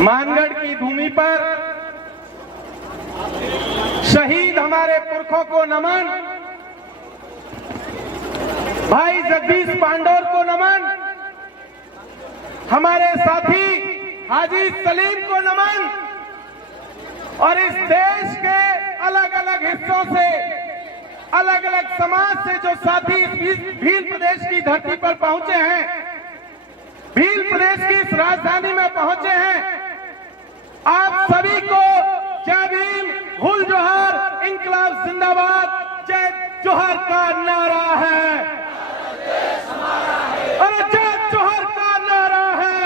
मानगढ़ की भूमि पर शहीद हमारे पुरखों को नमन, भाई जगदीश पांडोर को नमन, हमारे साथी हाजी सलीम को नमन और इस देश के अलग अलग हिस्सों से, अलग अलग समाज से जो साथी इस भील प्रदेश की धरती पर पहुंचे हैं, भील प्रदेश की इस राजधानी में पहुंचे हैं, आप सभी को जय भीम, हुल जोहर, इंकलाब जिंदाबाद, जय जोहर का नारा है। अरे जय जोहर का नारा है।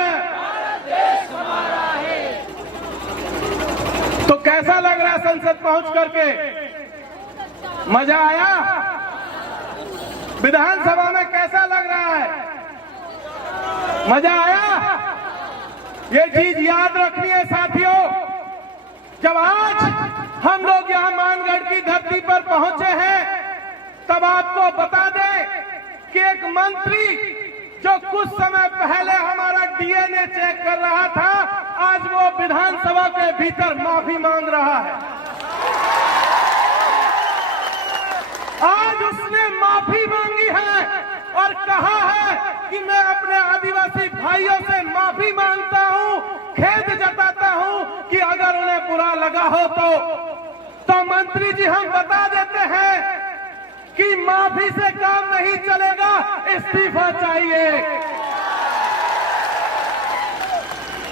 तो कैसा लग रहा है संसद पहुंच करके? मजा आया? विधानसभा में कैसा लग रहा है? मजा आया? ये चीज याद रखनी है साथियों, जब आज हम लोग यहां मानगढ़ की धरती पर पहुंचे हैं, तब आपको बता दें कि एक मंत्री जो कुछ समय पहले हमारा डीएनए चेक कर रहा था, आज वो विधानसभा के भीतर माफी मांग रहा है। आज उसने माफी मांगी है और कहा है कि मैं अपने आदिवासी भाइयों से माफी मांगता हूं, खेद जताता हूं कि अगर उन्हें बुरा लगा हो तो मंत्री जी हम बता देते हैं कि माफी से काम नहीं चलेगा, इस्तीफा चाहिए,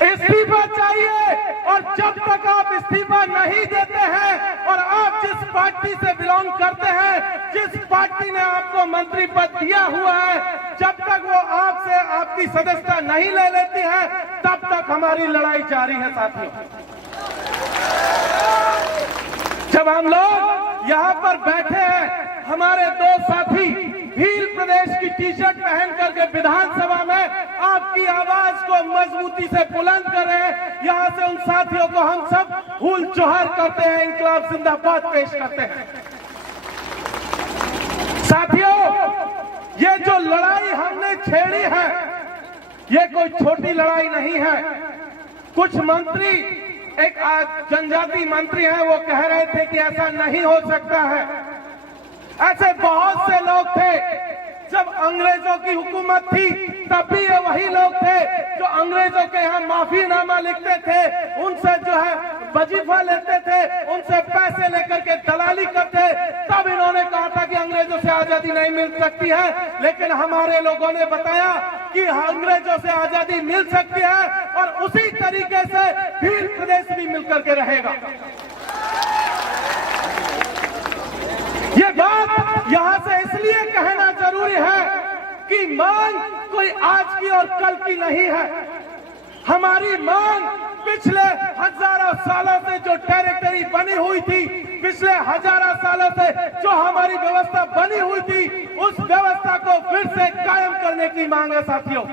इस्तीफा चाहिए। और जब तक आप इस्तीफा नहीं देते हैं और आप जिस पार्टी से बिलोंग करते हैं, जिस पार्टी ने आपको मंत्री पद दिया हुआ है, जब तक वो आपसे आपकी सदस्यता नहीं ले लेती है, तब तक हमारी लड़ाई जारी है साथियों। जब हम लोग यहाँ पर बैठे हैं, हमारे दो साथी भील प्रदेश की टी शर्ट पहन करके विधानसभा में आपकी आवाज को मजबूती से बुलंद कर रहे हैं, यहाँ से उन साथियों को हम सब हुल जोहर करते हैं, इंकलाब जिंदाबाद पेश करते हैं। साथियों, ये जो लड़ाई हमने छेड़ी है, ये कोई छोटी लड़ाई नहीं है। कुछ मंत्री, एक जनजाति मंत्री हैं, वो कह रहे थे कि ऐसा नहीं हो सकता है। ऐसे बहुत से लोग थे, जब अंग्रेजों की हुकूमत थी तब भी ये वही लोग थे जो अंग्रेजों के यहाँ माफीनामा लिखते थे, उनसे जो है वजीफा लेते थे, उनसे पैसे लेकर के दलाली करते। तब इन्होंने कहा था कि अंग्रेजों से आजादी नहीं मिल सकती है, लेकिन हमारे लोगों ने बताया कि अंग्रेजों से आजादी मिल सकती है और उसी तरीके से भील प्रदेश भी मिलकर के रहेगा। ये बात यहां से इसलिए कहना जरूरी है कि मांग कोई आज की और कल की नहीं है। हमारी मांग पिछले हजारों सालों से जो टेरिटरी बनी हुई थी, पिछले हजारों सालों से जो हमारी व्यवस्था बनी हुई थी, उस व्यवस्था को फिर से कायम करने की मांग है साथियों।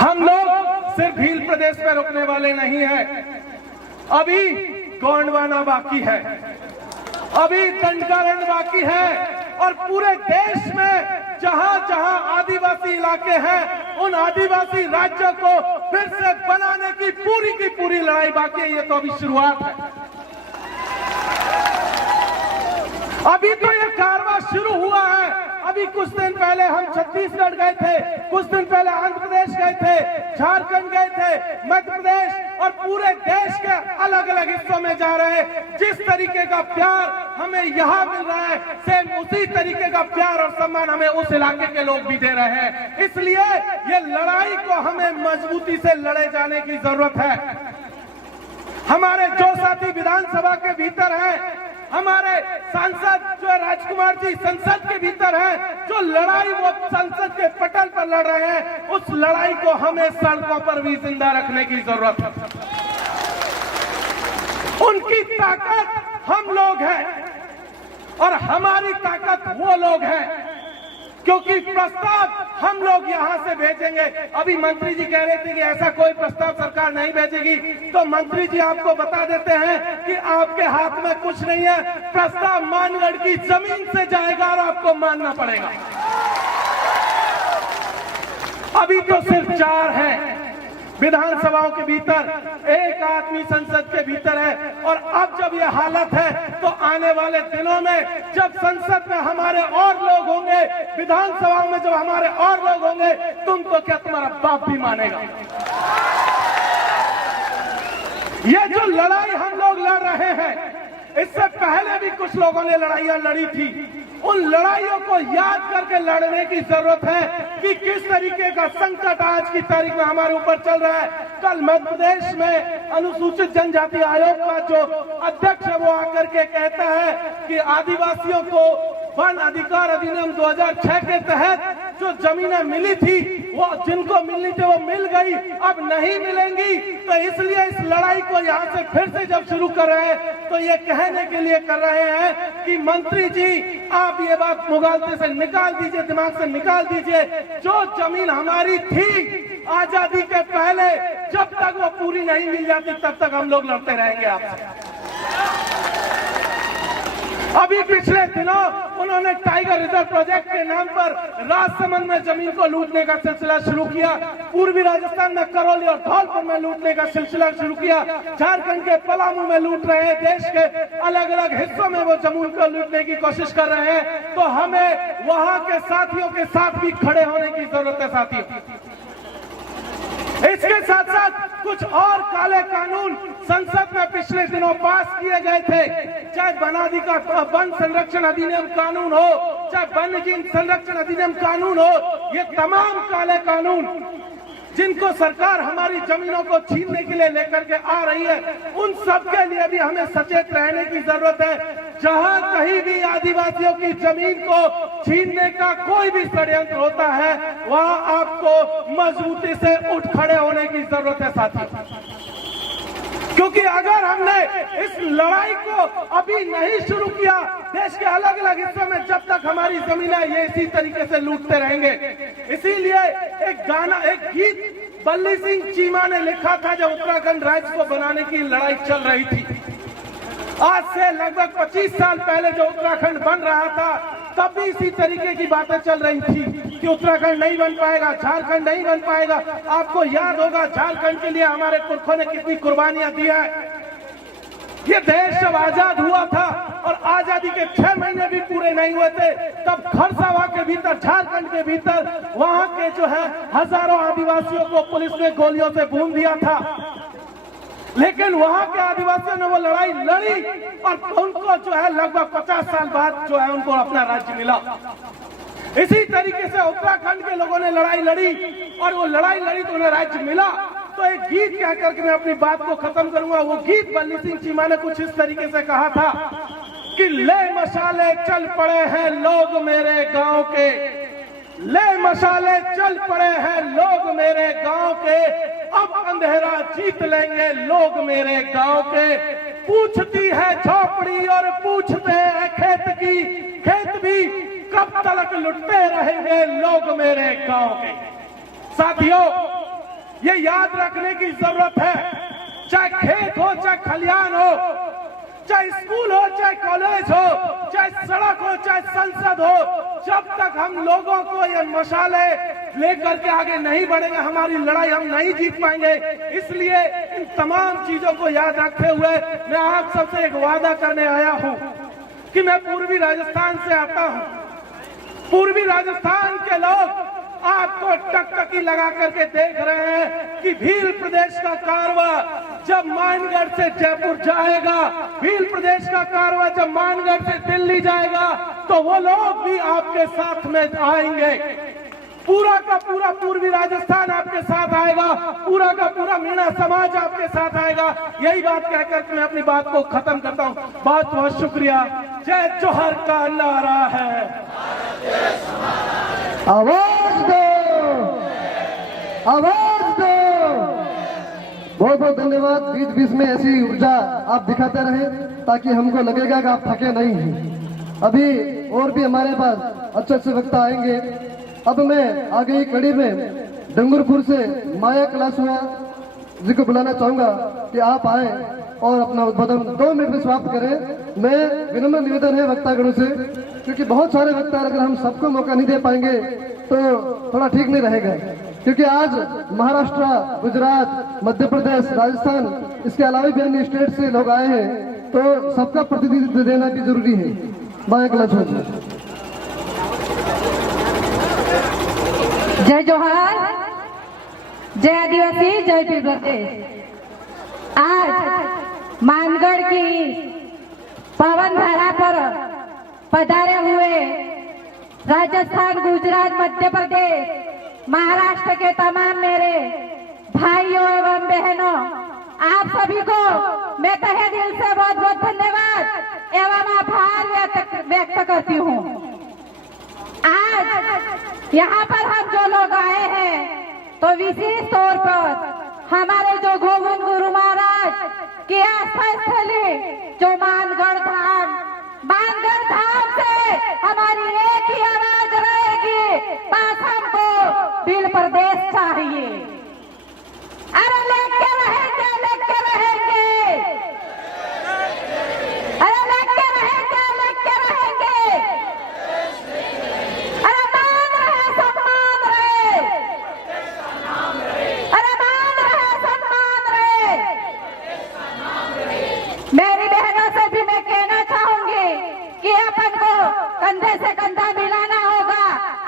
हम लोग सिर्फ भील प्रदेश में रुकने वाले नहीं है, अभी गोंडवाना बाकी है, अभी दंडकारण्य बाकी है और पूरे देश में जहां जहां आदिवासी इलाके हैं, उन आदिवासी राज्यों को फिर से बनाने की पूरी लड़ाई बाकी है। ये तो अभी शुरुआत है। अभी तो ये कारवां शुरू हुआ है। अभी कुछ दिन पहले हम छत्तीसगढ़ गए थे, कुछ दिन पहले आंध्र प्रदेश गए थे, झारखंड गए थे, मध्य प्रदेश और पूरे देश के अलग अलग हिस्सों में जा रहे हैं। जिस तरीके का प्यार हमें यहाँ मिल रहा है, सेम उसी तरीके का प्यार और सम्मान हमें उस इलाके के लोग भी दे रहे हैं। इसलिए ये लड़ाई को हमें मजबूती से लड़े जाने की जरूरत है। हमारे जो साथी विधानसभा के भीतर हैं, हमारे सांसद जो राजकुमार जी संसद के भीतर हैं, जो लड़ाई वो संसद के पटल पर लड़ रहे हैं, उस लड़ाई को हमें सड़कों पर भी जिंदा रखने की जरूरत है। उनकी ताकत हम लोग हैं और हमारी ताकत वो लोग हैं, क्योंकि प्रस्ताव हम लोग यहां से भेजेंगे। अभी मंत्री जी कह रहे थे कि ऐसा कोई प्रस्ताव सरकार नहीं भेजेगी, तो मंत्री जी आपको बता देते हैं कि आपके हाथ में कुछ नहीं है, प्रस्ताव मानगढ़ की जमीन से जाएगा और आपको मानना पड़ेगा। अभी तो सिर्फ 4 है, विधानसभाओं के भीतर, एक आदमी संसद के भीतर है। और अब जब ये हालत है तो आने वाले दिनों में जब संसद में हमारे और लोग होंगे, विधानसभाओं में जब हमारे और लोग होंगे, तुम तो क्या तुम्हारा बाप भी मानेगा। ये जो लड़ाई हम लोग लड़ रहे हैं, इससे पहले भी कुछ लोगों ने लड़ाइयां लड़ी थी। उन लड़ाइयों को याद करके लड़ने की जरूरत है कि किस तरीके का संकट आज की तारीख में हमारे ऊपर चल रहा है। कल मध्य प्रदेश में अनुसूचित जनजाति आयोग का जो अध्यक्ष है वो आकर के कहता है कि आदिवासियों को वन अधिकार अधिनियम 2006 के तहत जो जमीनें मिली थी, वो जिनको मिलनी थी वो मिल गई, अब नहीं मिलेंगी। तो इसलिए इस लड़ाई को यहाँ से फिर से जब शुरू कर रहे हैं तो ये कहने के लिए कर रहे हैं कि मंत्री जी आप ये बात मुगालते से निकाल दीजिए, दिमाग से निकाल दीजिए। जो जमीन हमारी थी आजादी के पहले, जब तक वो पूरी नहीं मिल जाती तब तक हम लोग लड़ते रहेंगे आपसे। अभी पिछले दिनों उन्होंने टाइगर रिजर्व प्रोजेक्ट के नाम पर राजसमंद में जमीन को लूटने का सिलसिला शुरू किया, पूर्वी राजस्थान में करौली और धौलपुर में लूटने का सिलसिला शुरू किया, झारखंड के पलामू में लूट रहे हैं, देश के अलग अलग हिस्सों में वो जमीन को लूटने की कोशिश कर रहे हैं। तो हमें वहां के साथियों के साथ भी खड़े होने की जरूरत है साथियों। इसके साथ साथ कुछ और काले कानून संसद में पिछले दिनों पास किए गए थे, चाहे वन संरक्षण अधिनियम कानून हो, चाहे वन्य जीव संरक्षण अधिनियम कानून हो, ये तमाम काले कानून जिनको सरकार हमारी जमीनों को छीनने के लिए लेकर के आ रही है, उन सब के लिए भी हमें सचेत रहने की जरूरत है। जहां कहीं भी आदिवासियों की जमीन को छीनने का कोई भी षड्यंत्र होता है, वहां आपको मजबूती से उठ खड़े होने की जरूरत है साथियों। क्योंकि अगर हमने इस लड़ाई को अभी नहीं शुरू किया, देश के अलग अलग हिस्सों में जब तक हमारी जमीनें ये इसी तरीके से लूटते रहेंगे। इसीलिए एक गीत बल्ली सिंह चीमा ने लिखा था जब उत्तराखंड राज्य को बनाने की लड़ाई चल रही थी। आज से लगभग 25 साल पहले जो उत्तराखंड बन रहा था, तब भी इसी तरीके की बातें चल रही थी कि उत्तराखंड नहीं बन पाएगा, झारखंड नहीं बन पाएगा। आपको याद होगा झारखंड के लिए हमारे पुरखों ने कितनी कुर्बानियां दी है। ये देश जब आजाद हुआ था और आजादी के 6 महीने भी पूरे नहीं हुए थे, तब खरसावा के भीतर, झारखंड के भीतर वहां के जो है हजारों आदिवासियों को पुलिस ने गोलियों से भून दिया था। लेकिन वहां के आदिवासियों ने वो लड़ाई लड़ी और उनको जो है लगभग 50 साल बाद जो है उनको अपना राज्य मिला। इसी तरीके से उत्तराखंड के लोगों ने लड़ाई लड़ी और वो लड़ाई लड़ी तो उन्हें राज्य मिला। तो एक गीत कह करके मैं अपनी बात को खत्म करूंगा। वो गीत बल्ली सिंह चीमा ने कुछ इस तरीके से कहा था कि ले मशाले चल पड़े हैं लोग मेरे गांव के, ले मशाले चल पड़े हैं लोग मेरे गांव के, अब अंधेरा जीत लेंगे लोग मेरे गांव के। पूछती है झोपड़ी और पूछते हैं खेत की, खेत भी कब तक लुटते रहेंगे लोग मेरे गांव के। साथियों, ये याद रखने की जरूरत है, चाहे खेत हो, चाहे खलियान हो, चाहे स्कूल हो, चाहे कॉलेज हो, चाहे सड़क हो, चाहे संसद हो, जब तक हम लोगों को ये मशाले लेकर के आगे नहीं बढ़ेंगे, हमारी लड़ाई हम नहीं जीत पाएंगे। इसलिए इन तमाम चीजों को याद रखते हुए मैं आप सबसे एक वादा करने आया हूं कि मैं पूर्वी राजस्थान से आता हूं। पूर्वी राजस्थान के लोग आपको टकटकी लगा करके देख रहे हैं कि भील प्रदेश का कारवा जब मानगढ़ से जयपुर जाएगा, भील प्रदेश का कारवा जब मानगढ़ से दिल्ली जाएगा, तो वो लोग भी आपके साथ में आएंगे। पूरा का पूरा पूर्वी राजस्थान आपके साथ आएगा, पूरा का पूरा मीणा समाज आपके साथ आएगा। यही बात कहकर मैं अपनी बात को खत्म करता हूं। बहुत बहुत शुक्रिया। जय जोहर का नारा है। आवाज दो, आवाज दो। बहुत बहुत धन्यवाद। बीच बीच में ऐसी ऊर्जा आप दिखाते रहे ताकि हमको लगेगा कि आप थके नहीं हैं। अभी और भी हमारे पास अच्छे अच्छे वक्ता आएंगे। अब मैं आगे ही कड़ी में डंगरपुर से माया क्लासुआ जी को बुलाना चाहूंगा कि आप आए और अपना उद्बोधन 2 मिनट में समाप्त करें। मैं विनम्र निवेदन है वक्तागणों से, क्योंकि बहुत सारे वक्ता अगर हम सबको मौका नहीं दे पाएंगे तो थोड़ा ठीक नहीं रहेगा। क्योंकि आज महाराष्ट्र, गुजरात, मध्य प्रदेश, राजस्थान, इसके अलावा भी अन्य स्टेट से लोग आए हैं, तो सबका प्रतिनिधित्व देना भी जरूरी है। मैं गलत हूँ। जय जोहार, जय आदिवासी, जय पीर प्रदेश। आज मानगढ़ की पावन धरा पर पधारे हुए राजस्थान, गुजरात, मध्य प्रदेश, महाराष्ट्र के तमाम मेरे भाइयों एवं बहनों, आप सभी को मैं तहे दिल से बहुत बहुत धन्यवाद एवं आभार व्यक्त करती हूँ। आज यहाँ पर हम जो लोग आए हैं तो विशेष तौर पर हमारे जो गोविंद गुरु महाराज की आस्था स्थली जो मानगढ़ धाम से हमारी एक ही आवाज रहेगी, बस हमको बिल प्रदेश चाहिए। अरे लेके रहेंगे, लेके रहेंगे, अरे लेके रहेंगे, लेके रहेंगे। अरे मान रहे, सम्मान रहे, अरे मान रहे, सम्मान रहे। मेरी बहनों से भी मैं कहना चाहूंगी कि अपन को कंधे से कंधा मिलाना होगा।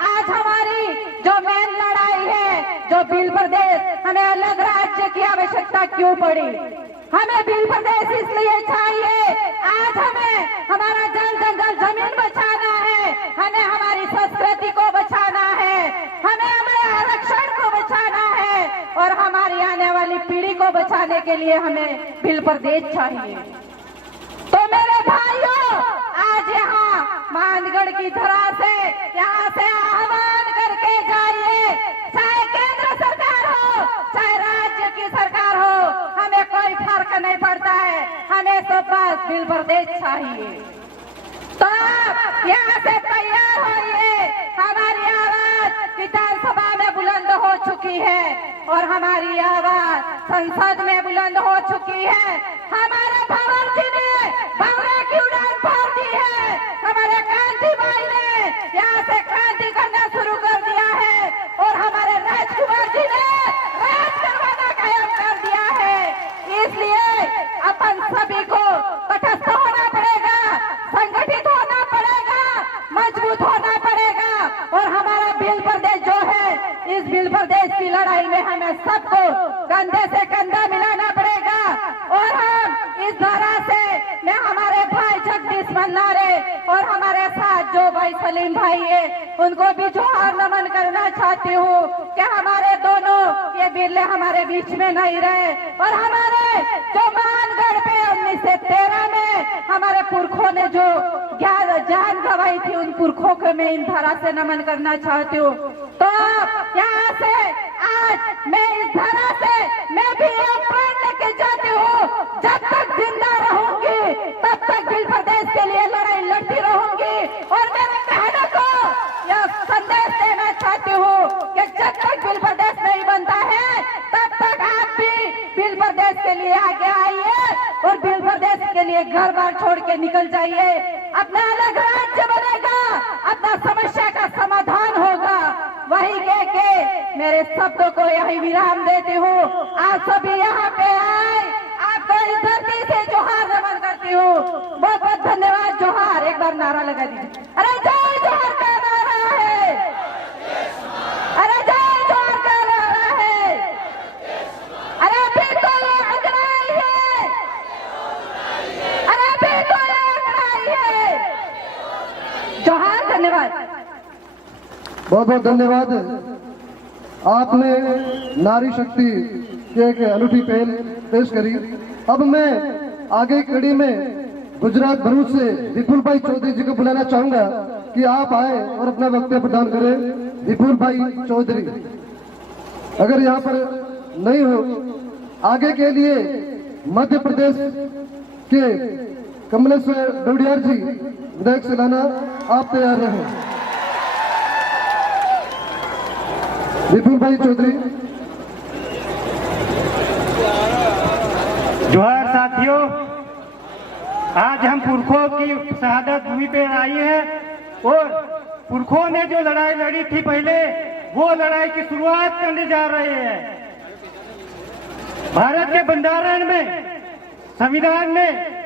आज हमारी जो मेन लड़ाई है, जो बिल प्रदेश, हमें अलग राज्य की आवश्यकता क्यों पड़ी? हमें बिल प्रदेश इसलिए चाहिए, आज हमें हमारा जल जंगल जमीन बचाना है, हमें हमारी संस्कृति को बचाना है, हमें हमारे आरक्षण को बचाना है और हमारी आने वाली पीढ़ी को बचाने के लिए हमें बिल प्रदेश चाहिए। तो मेरे भाइयों, आज यहाँ मानगढ़ की धरा से यहाँ से आह्वान करके जाइए, चाहे केंद्र सरकार हो, चाहे राज्य की सरकार हो, हमें कोई फर्क नहीं पड़ता है, हमें तो बस बिल प्रदेश चाहिए। तो आप यहाँ से तैयार होइए, हमारी आवाज विधानसभा में बुलंद हो चुकी है और हमारी आवाज संसद में बुलंद हो चुकी है। हमारे भंवर जी ने भंवरे की उड़ान भर दी है, हमारे कांति भाई ने यहाँ से क्रांति करना शुरू कर दिया है और हमारे राजकुमार जी ने राज करवाना कायम कर दिया है। इसलिए अपन सभी को तटस्थ होना पड़ेगा, संगठित होना पड़ेगा, मजबूत होना पड़ेगा और हमारा बिल प्रदेश जो है, इस बिल प्रदेश की लड़ाई में हमें सबको कंधे से कंधा मिलाना पड़ेगा। और हम इस धारा से मैं हमारे भाई जगदीश मन्नारे और हमारे साथ जो भाई सलीम भाई है, उनको भी जोहार नमन करना चाहती हूँ कि हमारे दोनों ये बिरले हमारे बीच में नहीं रहे और हमारे जो मानगढ़ पे 1913 में हमारे पुरखों ने जो जान गंवाई थी, उन पुरखों को मैं इन धारा से नमन करना चाहती हूँ। तो आप यहाँ से आज मैं इस धारा से मैं भी ये प्रण लेके जाती हूँ, जब तक जिंदा रहूंगी तब तक बिल प्रदेश के लिए लड़ाई लड़ती रहूंगी। और मेरे बहनों को यह संदेश देना चाहती हूँ कि जब तक बिल प्रदेश नहीं बनता है, तब तक आप भी बिल प्रदेश के लिए आगे आइए और बिल प्रदेश के लिए घर बार छोड़ के निकल जाइए। अपना अलग राज्य बनेगा, अपना समस्या का समाधान होगा। वही कह के मेरे शब्दों को यही विराम देती हूँ। आप सभी यहाँ पे आए, आपको इस धरती से जोहार नमन करती हूँ। बहुत बहुत धन्यवाद। जोहार, एक बार नारा लगा दीजिए। अरे जय जोहार का नारा है, अरे जय जोहार का नारा है। अरे अभी तो ये अंगड़ाई है, अरे अभी तो ये अंगड़ाई है। जोहार, धन्यवाद। बहुत बहुत धन्यवाद। आपने नारी शक्ति की एक अनूठी पहल पेश करी। अब मैं आगे की कड़ी में गुजरात भरूच से विपुल भाई चौधरी जी को बुलाना चाहूंगा कि आप आए और अपना वक्तव्य प्रदान करें। विपुल भाई चौधरी अगर यहाँ पर नहीं हो, आगे के लिए मध्य प्रदेश के कमलेश्वर डोडियार जी विधायक से लाना, आप तैयार रहें। विपुल भाई चौधरी। जोहार साथियों, आज हम पुरखों की शहादत भूमि पे आए हैं और पुरखों ने जो लड़ाई लड़ी थी पहले, वो लड़ाई की शुरुआत करने जा रहे हैं। भारत के बंधारण में, संविधान में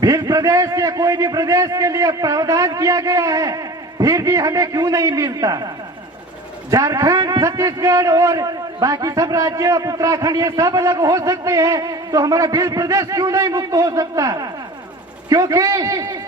भील प्रदेश या कोई भी प्रदेश के लिए प्रावधान किया गया है, फिर भी हमें क्यों नहीं मिलता? झारखंड, छत्तीसगढ़ और बाकी सब राज्य, उत्तराखंड, ये सब अलग हो सकते हैं, तो हमारा भील प्रदेश क्यों नहीं मुक्त हो सकता? क्योंकि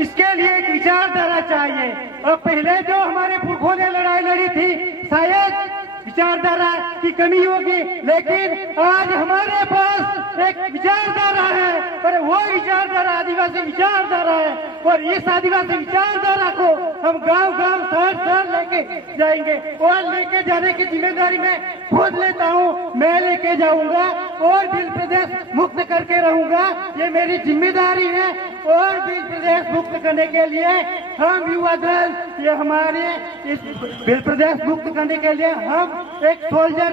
इसके लिए एक विचारधारा चाहिए। और पहले जो हमारे पुरखों ने लड़ाई लड़ी थी, शायद विचारधारा की कमी होगी, लेकिन आज हमारे पास एक विचारधारा है, पर वो विचारधारा आदिवासी विचारधारा है। और इस आदिवासी विचारधारा को हम गांव-गांव, शहर-शहर लेके जाएंगे, और लेके जाने की जिम्मेदारी मैं खुद लेता हूँ। मैं लेके जाऊंगा और भील प्रदेश मुक्त करके रहूंगा, ये मेरी जिम्मेदारी है। और भील प्रदेश मुक्त करने के लिए हम युवा दल, ये हमारे इस भील प्रदेश मुक्त करने के लिए हम एक सोल्जर